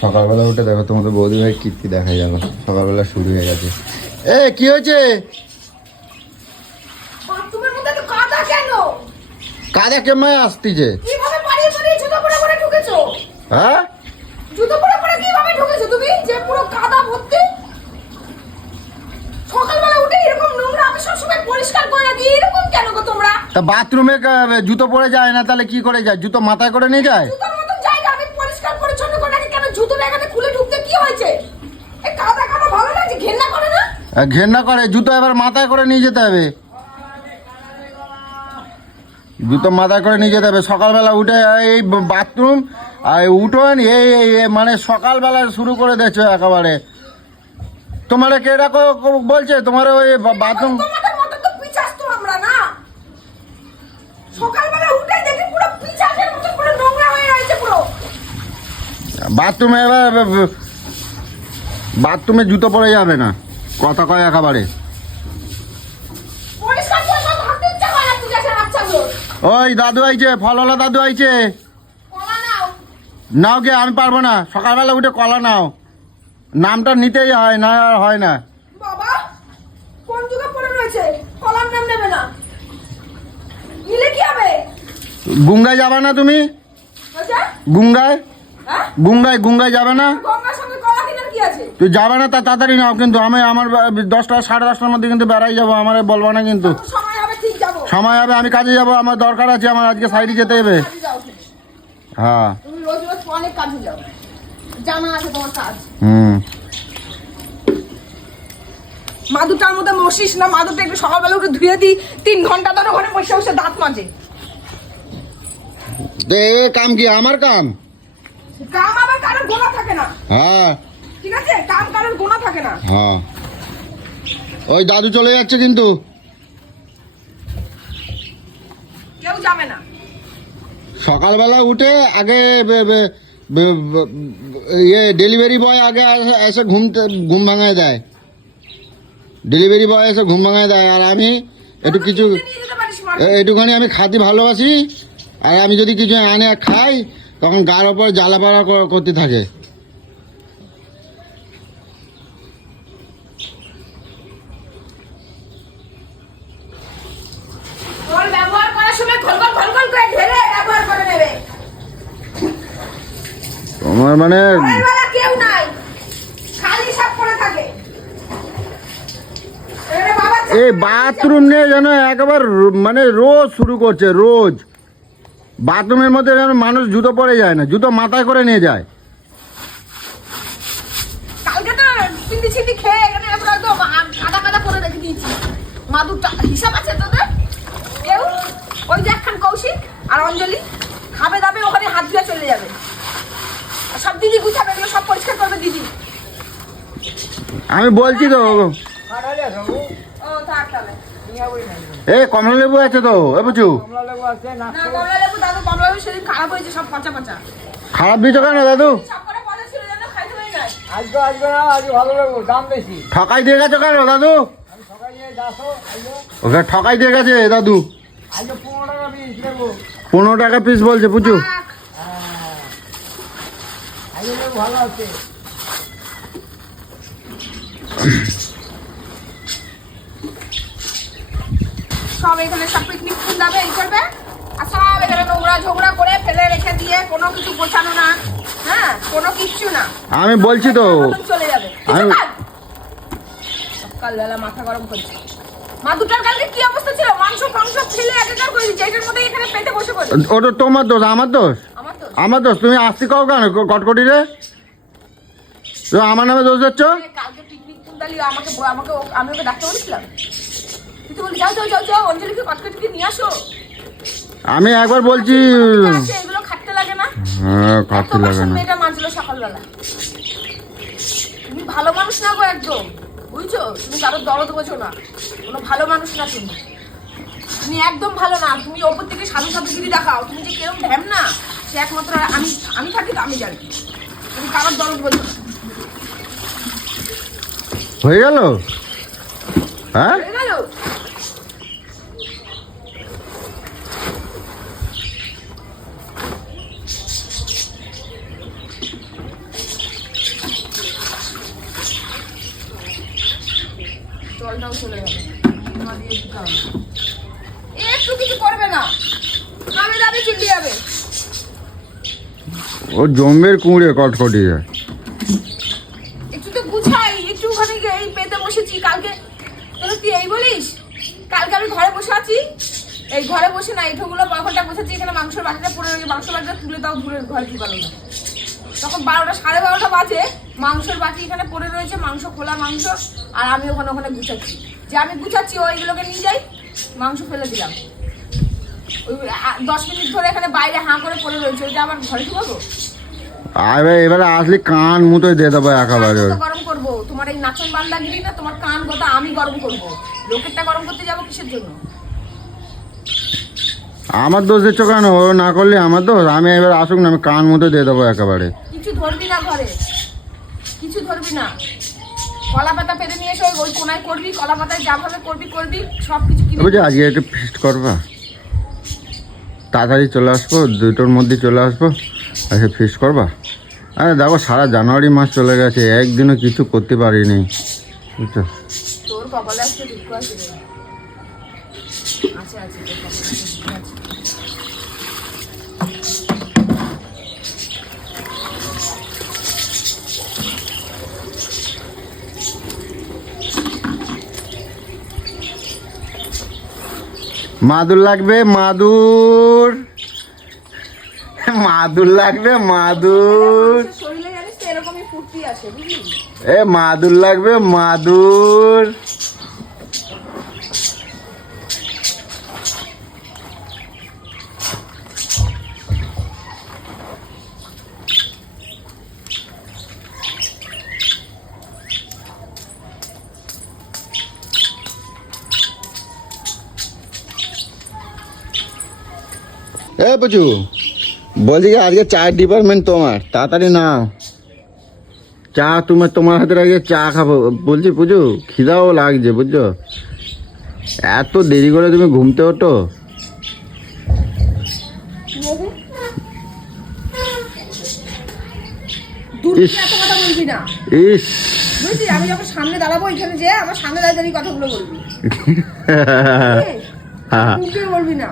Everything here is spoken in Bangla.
সকালবেলা উঠে দেখো তোমাদের বৌদি ভাই কীর্তি দেখা। যাবে সকালবেলা শুরু হয়ে গেছে। এ কি হয়েছে? কাদা কেমায় আসতিছে? পরে ঢুকেছো? হ্যাঁ? জুতো পরে পরে কীভাবে ঢুকেছো তুমি? যে পুরো কাদা ভর্তি। সকালবেলা উঠে এরকম নোংরা আমি সবসময় পরিষ্কার করে রাখি। এরকম কেন গো তোমরা? তা বাথরুমে জুতো পরে যায় না তাহলে কি করে যায়? জুতো মাথায় করে নিয়ে যায় জুতোর মতন জায়গা আমি পরিষ্কার পরিচ্ছন্ন করে রাখি কেন জুতোটা এখানে খুলে ঢুকতে কি হয়েছে এই কাদা কাদা ভালো লাগছে ঘেন্না করে না আর ঘেন্না করে জুতো এবার মাথায় করে নিয়ে যেতে হবে। জুতো মাথায় করে নিয়ে যেতে হবে। সকালবেলা উঠে এই বাথরুম আর উঠোন এই মানে সকালবেলা শুরু করে দিয়েছ একেবারে। তোমার কে এটা কো- কো- বলছে তোমার ওই বাথরুম বাথরুমে এবার বাথরুমে জুতো পরে যাবে না। কথা কয় একেবারে। ওই দাদু আইছে ফলওয়ালা দাদু আইছে। নাও। গে আমি পারব না। সকালবেলা উঠে কলা নাও। নামটা নিতেই হয় না আর হয় না। বাবা কোন যুগে পড়ে রয়েছে? কলার নাম নেবে না। নিলে কি হবে? গুঙ্গায় যাবে না তুমি? বুঝা গুঙ্গায়? হ্যাঁ? গুঙ্গায় গুঙ্গায় যাবে না? তুই যাবে না তা তাড়াতাড়ি নাও কিন্তু। আমি আমার দশটা সাড়ে দশটার মধ্যে কিন্তু বেড়াই যাব আমার বলব না কিন্তু। সময় হবে আমি কাজে যাব আমার দরকার আছে আমার আজকে সাইডে যেতে হবে। হ্যাঁ। হুম। মাদুটার মধ্যে মশিস না? মাদুটা একটু সকালবেলা উঠে ধুয়ে দিই। তিন ঘণ্টা ধরে ওখানে বসে বসে দাঁত মাজে। কাম কি? আমার কাম? কাম আবার কারোর গোনা থাকে না। হ্যাঁ। ঠিক আছে? কারোর গোনা থাকে না। হ্যাঁ। ওই দাদু চলে যাচ্ছে কিন্তু। কেউ যাবে না। সকালবেলা উঠে আগে ইয়ে ডেলিভারি বয় আগে এসে- ঘুম ঘুম ভাঙায় দেয়। ডেলিভারি বয় এসে ঘুম ভাঙায় দেয়। আর আমি একটু কিছু একটুখানি আমি খাতে ভালোবাসি। আর আমি যদি কিছু আনে খাই তখন গার ওপর জ্বালা পাড়া করতে থাকে তোর ব্যবহার করার করে ব্যবহার করে নেবে। তোমার মানে পরের কেউ নাই খালি সব করে থাকে। এবারে বাবা এই বাথরুম নিয়ে যেন একবার মানে রোজ শুরু করছে রোজ। বাথরুমের মধ্যে যেন মানুষ জুতো পরে যায় না জুতো মাথায় করে নিয়ে যায়। কালকে তো চিন্তি চিন্তি খেয়ে এখানে পুরো একদম আ- কাদা কাদা করে রেখে দিয়েছি। মাদুরটা হিসাব আছে তোদের? কেউ? ওই যে কৌশিক আর অঞ্জলি খাবে দাবে ওখানে হাত ধুয়ে চলে যাবে। সব দিদি গুছাবে এগুলো সব পরিষ্কার করবে দিদি। আমি বলছি তো ও থাক তাহলে। এই কমলা লেবু আছে তো এ বুঝু? না কমলা লেবু দাদু কমলা লেবু সেদিন খারাপ হয়েছে সব পচা পচা। খারাপ দিচ্ছ কেন দাদু? আজকে আজকে না ভালো লাগবো দাম বেশি। ঠকাই দিয়ে গেছো কেন দাদু? আমি সকালে যাসো ওকে ঠকাই দিয়ে গেছে দাদু। আজকে পনেরো পনেরো টাকা পিস বলছে পুচু ভালো আছে সব এখানে সব পিকনিক যাবে এই করবে? আর সব এখানে নোংরা ঝোংরা করে ফেলে রেখে দিয়ে কোনো কিছু গোছানো না হ্যাঁ? কোনো কিচ্ছু না। আমি বলছি তো চলে যাবে। আমি- সকালবেলা মাথা গরম করছে। মা দুটার কালকে কি অবস্থা ছিল মাংস ফাংস ফেলে একাকার করে দিচ্ছে এটার মধ্যে এখানে পেটে বসে পড়ে ওটা তোমার দোষ আমার দোষ? আমার দোষ। তুমি আসতে কাও কেন কটকটি রে আমার নামে দোষ দিচ্ছ? আমি একবার বলছি এগুলো খাটতে লাগে না। হ্যাঁ তুমি ভালো মানুষ না গো একদম। বুঝছ? তুমি কারোর দরদ বোঝো না। কোনো ভালো মানুষ না তুমি। তুমি একদম ভালো না তুমি ওপর থেকে সাধু সাধুগিরি দেখাও। তুমি যে কেউ ভ্যাম না সে একমাত্র আমি আমি থাকি আমি জানি। তুমি কারোর দরদ বলছো হয়ে গেল? হ্যাঁ? হয়ে গেল? জলটাও চলে গেল। দিয়ে একটু কিছু করবে না। আমি যাবে চিল্লি যাবে। ও জম্বের কুঁড়ে কটকটিয়ে একটু তো গুছাই একটু ওখানে এই পেতে বসেছি। কালকে তুই এই বলিস? কালকে আমি ঘরে বসে আছি। এই ঘরে বসে না এঠোগুলো বয়ফটা বসেছি এখানে মাংসের বাটিটা পড়ে রয়েছে। মাংসের বাটিটা তুলে তাও দূরের ঘরে কি পারল না। তখন বারোটা সাড়ে বারোটা বাজে। মাংসের বাটি এখানে পড়ে রয়েছে মাংস খোলা মাংস। আর আমি ওখানে ওখানে গুছাচ্ছি। যে আমি গুছাচ্ছি ওইগুলোকে নিয়ে যাই। মাংস ফেলে দিলাম। দশ মিনিট ধরে এখানে বাইরে হাঁ করে পড়ে রয়েছে ওইটা আবার ঘরে ঢুকাবো আর এবারে আসলে কান মুতোই দিয়ে দেবো একেবারে। কান গরম করব। তোমার এই নাচন বান্দাগিরি না তোমার কান কথা আমি গরম করব। লোকেরটা গরম করতে যাব কিসের জন্য? আমার দোষ দিচ্ছ কেন? ও না করলে আমার দোষ? আমি এবার আসুক না আমি কান মুতো দিয়ে দেবো একেবারে। কিছু ধরবি না ঘরে। কিছু ধরবি না। কলা পাতা নিয়ে এসে ওই- কোনায় করবি কলা পাতায় যা ভাবে করবি করবি সব কিছু আজকে একটু ফিস্ট করবা? তাড়াতাড়ি চলে আসব, দুটোর মধ্যে চলে আসব আচ্ছা ফিক্স করবা। আরে দেখো, সারা জানুয়ারি মাস চলে গেছে, একদিনও কিছু করতে পারিনি। বুঝছ? আচ্ছা কপালে আজকে দুঃখ আছে রে। আছে আছে তোর কপালে আজকে দুঃখ আছে। মাদুর লাগবে মাদুর। মাদুর লাগবে মাদুর। এ মাদুর লাগবে মাদুর। এ পুচু বলছি কি আজকে চায়ের ডিপার্টমেন্ট তোমার তাড়াতাড়ি নাও। চা তুমি তোমার হাতের আগে চা খাব। বলছি পুজো খিদাও লাগছে বুঝছ? এত দেরি করে তুমি ঘুমতে ওঠো? ইস। না। ইস। আমি যখন সামনে দাঁড়াবো এখানে যে আমার সামনে দাঁড়িয়ে দাঁড়িয়ে কথাগুলো বলবি না।